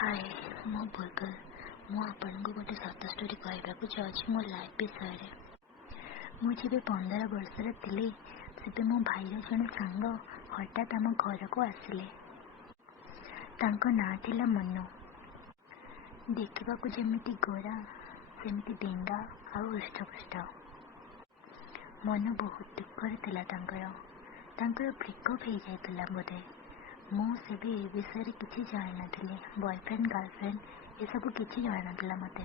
हाय मो बुलबुल मु आपनको गोटे सत स्टोरी कहवाक चाहूँगी मो लाइफ विषय मुझे 15 वर्षर थी से मो भाईर जड़े सांग हठात आम घर को आसिले। ना थिला मनु। देखा जमी गोरा सेमती डेंगा आ हृष्टपुष्ट। मन बहुत दुखर थिला। ब्रेकअप हो जाता बोधे। मुझे विषय किसी जान नी। बॉयफ्रेंड गर्लफ्रेंड ये सब किसी जान ना मत।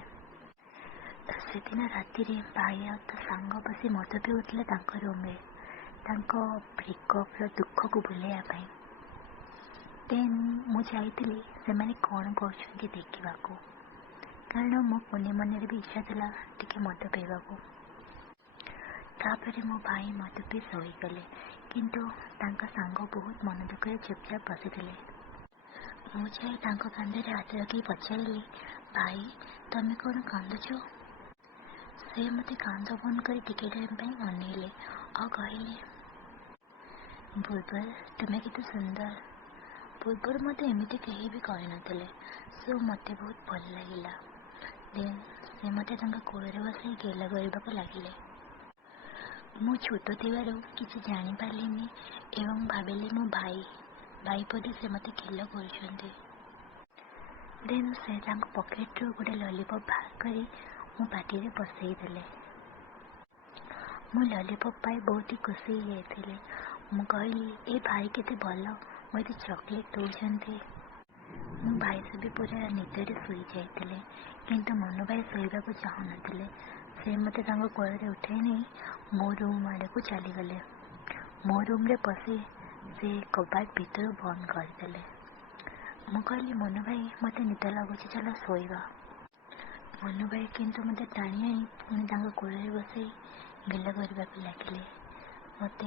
से दिन राति भाई आ सांग बस मद पिउले रूम में ब्रेकअप दुख को भूलैया। देन मुझे से कौन कर देखा कारण मो मन मन भी इच्छा था टे मद पीवा। तापर मो भाई मद पी शोगले किंतु सांग बहुत मन दुखे चुपचाप बसी। मुझे कांधे हाथ रखी पचारि भाई तुम्हें कौन कांदुच? से मत कांद बंद कर टिके टाइम अनेले और कहले बुलबुल तुम्हें कितने सुंदर। पूर्वर मत एमती कहीं भी कही नथिले। सो मत बहुत भल लगिला। देन से मत कोल बस गेला करने लगिले। मु छोट थिबारु किसी जानी पारिनी एवं भाविली मो भाई बोधे से मत खेल कर। देन से पकेट रू गोटे लॉलीपॉप बाहर कर मो पार्टी रे पसईदे। मु लॉलीपॉप पाई बहुत ही खुशी हो जाती। मु कहली ए भाई केते भल मत चॉकलेट दौरान। मो भाई से भी पूरा निदरे शुई जाते किंतु मनु भाई शोवा को चाहू न। से मत कोल उठे नहीं मो रूम आड़े को चलीगले। मो रूम रे पशि से कबाट भीतर बंद करदे। मु कहली मनु भाई मत निद लगुच चल शोवा। मनु भाई किंतु मत टाणी आई पुणी कोल बस गेल करने लगिले। मत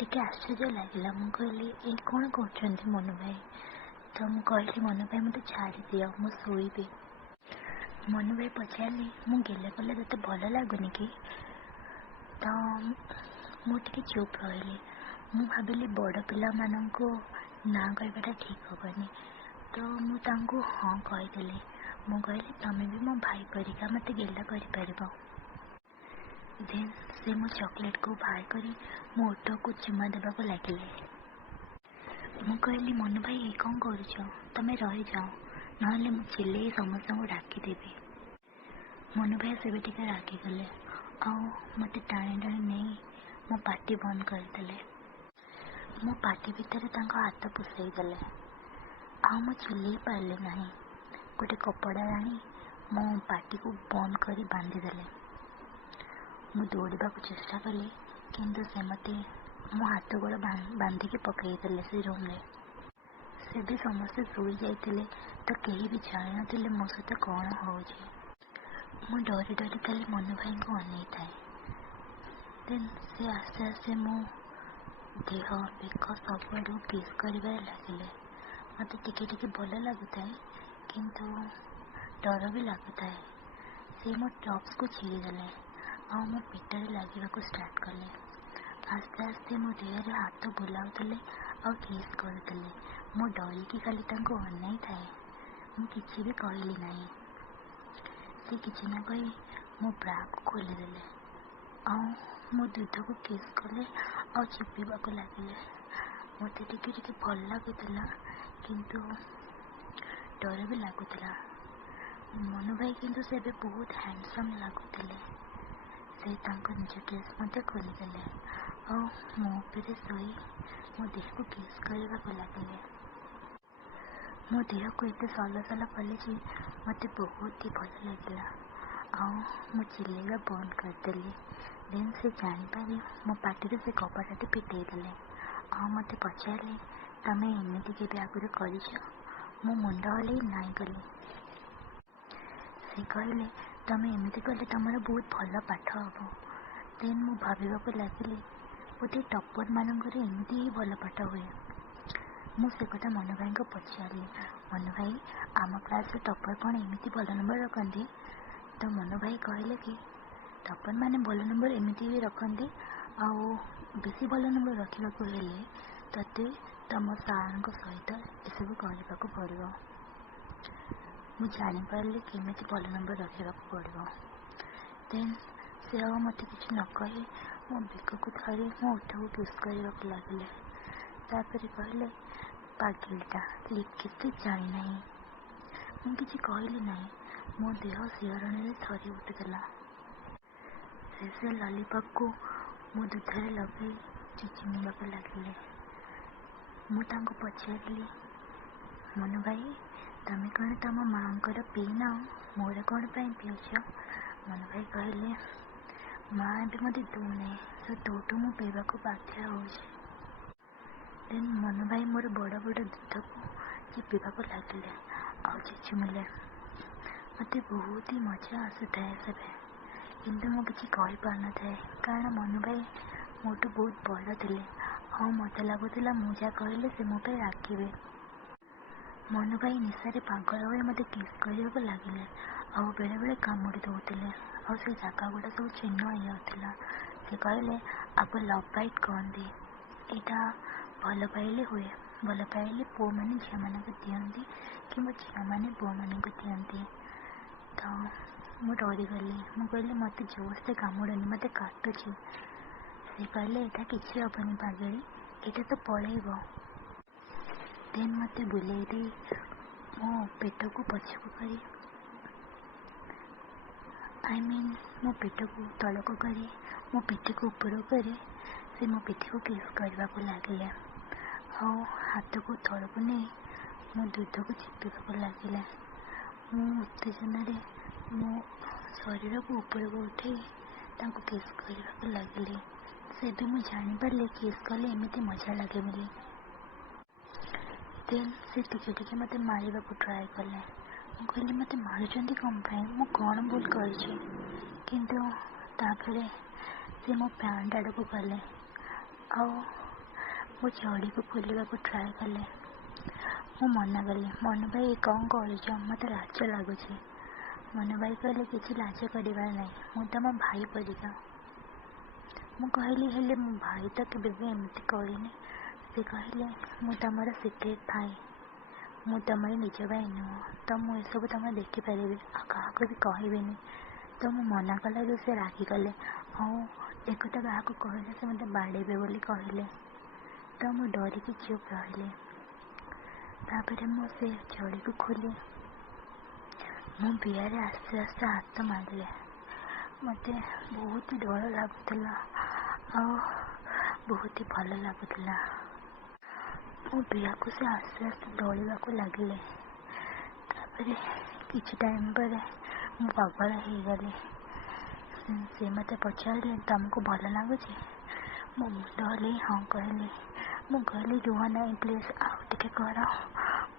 टे आश्चर्य लगे। मु कहली ये कौन कहते मनु भाई? तो मु कहली मनु भाई मत छाड़ी दियो मु शोबी। मनु भाई पचारे मु गेले कले तो भल लगुनि कि? तो मुझे चुप रही। मु भाविली बड़ पिला मानू ना कहवाटा ठीक हेनी। तो मुझे हाँ कहीदेली। मु कहली तमें भी मो भाई परिका मत गेला कर। देन से मो चॉकलेट को बाहर कर मो ओठ को चुमा देवा लगे। मु कहली मनु भाई ये कौन कर तमें रही जाओ ना चिल्ले समस्त को डाकीदेवी। मनु भाई से भी टे रागिगले आ मत टाणी टाणी नहीं मो पार्टी बंद करदे। मो पार्टी भितर हाथ पुसईदे आ मु चिल्लई पारे ना। गोटे कपड़ा आनी मो पार्टी को बंद कर बांधीदे। मु दौड़ा चेष्टा कली किंतु से मत मो हाथ गोड़ बांधिकी पकईदे से रूम रे। से भी समस्ते शुई जाते तो कहीं भी जान नी मो सहित कौन हो। मु डरी डरी खाली मनु भाई को अने थाए। देन से आस्ते आस्ते मो देह बेक सबू किस कर लगिले। मत टिके भल लगुए किंतु डर भी लगुए। से मो टॉप्स को छीड़ीदे आ मो पेटर लगे स्टार्ट कले। आस्ते आस्ते मो देह हाथ बुलाऊले आ किस करदे। मो डरिकी खाली अने थाए। मु किसी भी कहली ना। से किसी न कही मो ब्रा को खोलीदे आ मो दूध को किस कले आ चिपीवाक लगे। मत टे भल लगुला किंतु डर भी लगुला। मनु भाई किंतु से बहुत हैंडसम लगुले। से निज ड्रेस मत खोलीदे आ मो पे शोई मो देह को किस करने लगे। मो देह को एत सल सल कले मत बहुत ही भल लगे आ मु चिल्लैया बंद करदेली। देन से जानीपारी मो पार्टी से कपड़ाटी पिटेदे आ मत पचारे तमें एमती के आगुरी कर? मो मुंड हल नाई कली। से कहले तमें एमती कले तुम बहुत भल पाठ हम। देन मु भाविबा लगिली बोधे टपर मानकर एमती ही भल पाठ हुए। मु से कथा मनु भाई को पचारि मनु भाई आम क्लास टपर कौन एमती भल नंबर रखती? तो मनु भाई कहले कि टपर माने भल नंबर एमती भी रखती आ बेसी भल नंबर रखा ते तुम सार सहित एसबू करने पड़ो। ମୁଁ ଜାଣିପାରିଲି କେମିତି ଭଲ ନମ୍ବର ରଖିବାକୁ ପଡ଼ିବ। ଦେନ୍ ସେ ଆଉ ମୋତେ କିଛି ନ କହି ମୋ ବେକକୁ ଧରି ମୋ ଓଠକୁ କିସ୍ କରିବାକୁ ଲାଗିଲେ। ତାପରେ କହିଲେ, ପାଗିଲିଟା କିଛି ଜାଣିନାହିଁ। ମୁଁ କିଛି କହିଲି ନାହିଁ। ମୋ ଦେହ ଶିହରଣରେ ଥରି ଉଠୁଥିଲା। ସେ ଲଲିପପ୍କୁ ମୋ ଦୁଧରେ ଲଗାଇ ଚିଚିମିବାକୁ ଲାଗିଲେ। ମୁଁ ତାଙ୍କୁ ପଚାରିଲି, ମନୁ ଭାଇ, ତମେ କ'ଣ ତମ ମାଆଙ୍କର ପିଇନାଅ, ମୋର କ'ଣ ପାଇଁ ପିଉଛ? ମନୁ ଭାଇ କହିଲେ, ମା ଏବେ ମୋତେ ଦେଉନାହିଁ, ତୋଠୁ ମୁଁ ପିଇବାକୁ ବାଧ୍ୟ ହେଉଛି। ଦେନ୍ ମନୁ ଭାଇ ମୋର ବଡ଼ ବଡ଼ ଦୁଧକୁ ଚିପିବାକୁ ଲାଗିଲେ ଆଉ ଚିଚିମିଲେ। ମୋତେ ବହୁତ ହି ମଜା ଆସୁଥାଏ ସେବେ, କିନ୍ତୁ ମୁଁ କିଛି କହିପାରୁନଥାଏ, କାରଣ ମନୁ ଭାଇ ମୋଠୁ ବହୁତ ବଡ଼ ଥିଲେ ଆଉ ମୋତେ ଲାଗୁଥିଲା ମୁଁ ଯାହା କହିଲେ ସେ ମୋ ପାଇଁ ରାଗିବେ। ମନୁ ଭାଇ ନିଶାରେ ପାଗଳ ହୋଇ ମୋତେ କିସ୍ କରିବାକୁ ଲାଗିଲେ ଆଉ ବେଳେବେଳେ କାମୁଡ଼ି ଦେଉଥିଲେ ଆଉ ସେ ଜାଗା ଗୁଡ଼ା ସବୁ ଚିହ୍ନ ହେଇଯାଉଥିଲା। ସେ କହିଲେ, ଆକୁ ଲଭ୍ ବାଇଟ୍ କହନ୍ତି। ଏଇଟା ଭଲ ପାଇଲେ ହୁଏ। ଭଲ ପାଇଲେ ପୁଅମାନେ ଝିଅମାନଙ୍କୁ ଦିଅନ୍ତି କିମ୍ବା ଝିଅମାନେ ପୁଅମାନଙ୍କୁ ଦିଅନ୍ତି। ତ ମୁଁ ଡରିଗଲି। ମୁଁ କହିଲି, ମୋତେ ଜୋରସେ କାମୁଡ଼ନି, ମୋତେ କାଟୁଛି। ସେ କହିଲେ, ଏଇଟା କିଛି ହେବନି ପାଗଳି, ଏଇଟା ତ ପଳେଇବ। ଦେନ୍ ମୋତେ ବୁଲେଇ ଦେଇ ମୋ ପେଟକୁ ପଛକୁ କରି ମୋ ପେଟକୁ ତଳକୁ କରି ମୋ ପିଠିକୁ ଉପରକୁ କରି ସେ ମୋ ପିଠିକୁ କିସ୍ କରିବାକୁ ଲାଗିଲେ ଆଉ ହାତକୁ ତଳକୁ ନେଇ ମୋ ଦୁଧକୁ ଚିପିବାକୁ ଲାଗିଲେ। ମୁଁ ଉତ୍ତେଜନାରେ ମୋ ଶରୀରକୁ ଉପରକୁ ଉଠାଇ ତାଙ୍କୁ କିସ୍ କରିବାକୁ ଲାଗିଲି। ସେବେ ମୁଁ ଜାଣିପାରିଲି କିସ୍ କଲେ ଏମିତି ମଜା ଲାଗେ ବୋଲି। ଦେନ୍ ସେ ଟିକେ ଟିକେ ମୋତେ ମାରିବାକୁ ଟ୍ରାଏ କଲେ। ମୁଁ କହିଲି, ମୋତେ ମାରୁଛନ୍ତି କ'ଣ ପାଇଁ? ମୁଁ କ'ଣ ଭୁଲ କରିଛି? କିନ୍ତୁ ତାପରେ ସେ ମୋ ପ୍ୟାଣ୍ଟ ଆଡ଼କୁ ଗଲେ ଆଉ ମୋ ଚଡ଼ିକୁ ଖୋଲିବାକୁ ଟ୍ରାଏ କଲେ। ମୁଁ ମନା କଲି, ମନୁ ଭାଇ କ'ଣ କରୁଛ? ମୋତେ ଲାଜ ଲାଗୁଛି। ମନୁ ଭାଇ କହିଲେ, କିଛି ଲାଜ କରିବାର ନାହିଁ, ମୁଁ ତମ ଭାଇ ପରିକା। ମୁଁ କହିଲି, ହେଲେ ମୋ ଭାଇ ତ କେବେ ବି ଏମିତି କରିନି। ସେ କହିଲେ, ମୁଁ ତମର ସିକ୍ରେଟ୍ ଭାଇ, ମୁଁ ତମର ନିଜ ଭାଇ ନୁହଁ, ତ ମୁଁ ଏସବୁ ତମେ ଦେଖିପାରିବି ଆଉ କାହାକୁ ବି କହିବିନି। ତ ମୁଁ ମନା କଲାରୁ ସେ ରାଗିଗଲେ ଆଉ ଏକଥା କାହାକୁ କହିଲେ ସେ ମୋତେ ବାଡ଼େଇବେ ବୋଲି କହିଲେ। ତ ମୁଁ ଡରିକି ଚୁପ୍ ରହିଲି। ତାପରେ ମୁଁ ସେ ଚଡ଼ିକୁ ଖୋଲି ମୋ ବିଆରେ ଆସ୍ତେ ଆସ୍ତେ ହାତ ମାରିଲେ। ମୋତେ ବହୁତ ଡର ଲାଗୁଥିଲା ଆଉ ବହୁତ ଭଲ ଲାଗୁଥିଲା। ମୋ ବିଆକୁ ସେ ଆସ୍ତେ ଆସ୍ତେ ଦଳିବାକୁ ଲାଗିଲେ। ତାପରେ କିଛି ଟାଇମ୍ ପରେ ମୁଁ ପାଗଳ ହେଇଗଲି। ସେ ମୋତେ ପଚାରିଲେ, ତମକୁ ଭଲ ଲାଗୁଛି? ମୁଁ ମୁଣ୍ଡ ହଲେଇ ହଁ କହିଲି। ମୁଁ କହିଲି, ରୁହ ନାହିଁ ପ୍ଲିଜ୍, ଆଉ ଟିକେ କର,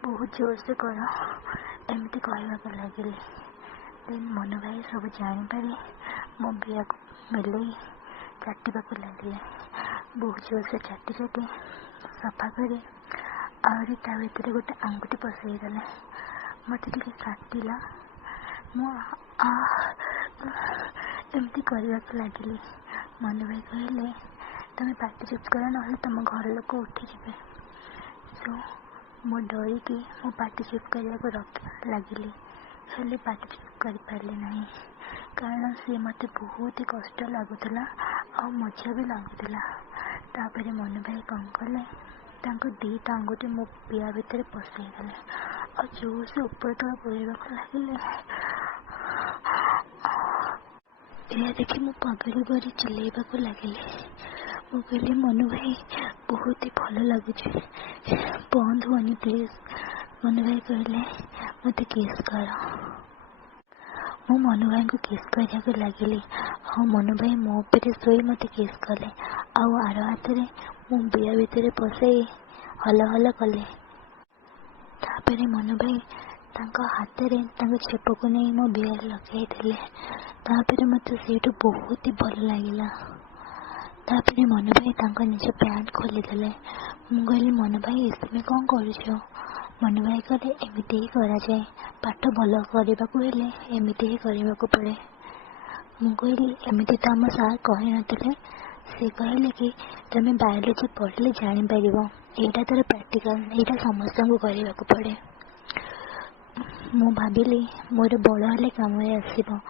ବହୁତ ଜୋରସେ କର, ଏମିତି କହିବାକୁ ଲାଗିଲି। ଦେନ୍ ମନୁ ଭାଇ ସବୁ ଜାଣିପାରି ମୋ ବିଆକୁ ମେଲେଇ ଚାଟିବାକୁ ଲାଗିଲେ। ବହୁତ ଜୋରସେ ଚାଟି ଚାଟି ସଫା କରି ଆହୁରି ତା ଭିତରେ ଗୋଟେ ଆଙ୍ଗୁଠି ପଶାଇଦେଲେ। ମୋତେ ଟିକେ କାଟିଲା। ମୁଁ ଏମିତି କରିବାକୁ ଲାଗିଲି। ମନୁ ଭାଇ କହିଲେ, ତମେ ପାଟି ଚୁପ୍ କର, ନହେଲେ ତମ ଘର ଲୋକ ଉଠିଯିବେ। ସୋ ମୁଁ ଡରିକି ମୋ ପାଟି ଚୁପ୍ କରିବାକୁ ଲାଗିଲି, ହେଲେ ପାଟି ଚୁପ୍ କରିପାରିଲି ନାହିଁ, କାରଣ ସେ ମୋତେ ବହୁତ କଷ୍ଟ ଲାଗୁଥିଲା ଆଉ ମଜା ବି ଲାଗୁଥିଲା। ତାପରେ ମନୁ ଭାଇ କ'ଣ କଲେ, ତାଙ୍କ ଦୁଇଟା ଆଙ୍ଗୁଠି ମୋ ପିଆ ଭିତରେ ପଶାଇଦେଲେ ଆଉ ଜୋରସେ ଉପର ତଳ କରିବାକୁ ଲାଗିଲେ। ଏହା ଦେଖି ମୁଁ ପାଗଳ କରି ଚିଲେଇବାକୁ ଲାଗିଲି। ମୁଁ କହିଲି, ମନୁ ଭାଇ ବହୁତ ହି ଭଲ ଲାଗୁଛି, ବନ୍ଦ ହୁଅନି ପ୍ଲିଜ୍। ମନୁ ଭାଇ କହିଲେ, ମୋତେ କିସ୍ କର। ମୁଁ ମନୁ ଭାଇଙ୍କୁ କିସ୍ କରିବାକୁ ଲାଗିଲି ଆଉ ମନୁ ଭାଇ ମୋ ଉପରେ ଶୋଇ ମୋତେ କିସ୍ କଲେ ଆଉ ଆର ହାତରେ ମୁଁ ବିଆ ଭିତରେ ପଶାଇ ହଲ ହଲ କଲେ। ତାପରେ ମନୁ ଭାଇ ତାଙ୍କ ହାତରେ ତାଙ୍କ ଛେପକୁ ନେଇ ମୋ ବିଆରେ ଲଗାଇଥିଲେ। ତାପରେ ମୋତେ ସେଇଠୁ ବହୁତ ହି ଭଲ ଲାଗିଲା। ତାପରେ ମନୁ ଭାଇ ତାଙ୍କ ନିଜ ପ୍ୟାଣ୍ଟ ଖୋଲିଦେଲେ। ମୁଁ କହିଲି, ମନୁ ଭାଇ ତୁମେ କ'ଣ କରୁଛ? ମନୁ ଭାଇ କହିଲେ, ଏମିତି ହିଁ କରାଯାଏ, ପାଠ ଭଲ କରିବାକୁ ହେଲେ ଏମିତି ହିଁ କରିବାକୁ ପଡ଼େ। ମୁଁ କହିଲି, ଏମିତି ତ ଆମ ସାର୍ କହିନଥିଲେ। ସେ କହିଲେ କି ତୁମେ ବାୟୋଲୋଜି ପଢ଼ିଲେ ଜାଣିପାରିବ, ଏଇଟା ତା'ର ପ୍ରାକ୍ଟିକାଲ, ଏଇଟା ସମସ୍ତଙ୍କୁ କରିବାକୁ ପଡ଼େ। ମୁଁ ଭାବିଲି ମୋର ବଳ ହେଲେ କାମରେ ଆସିବ।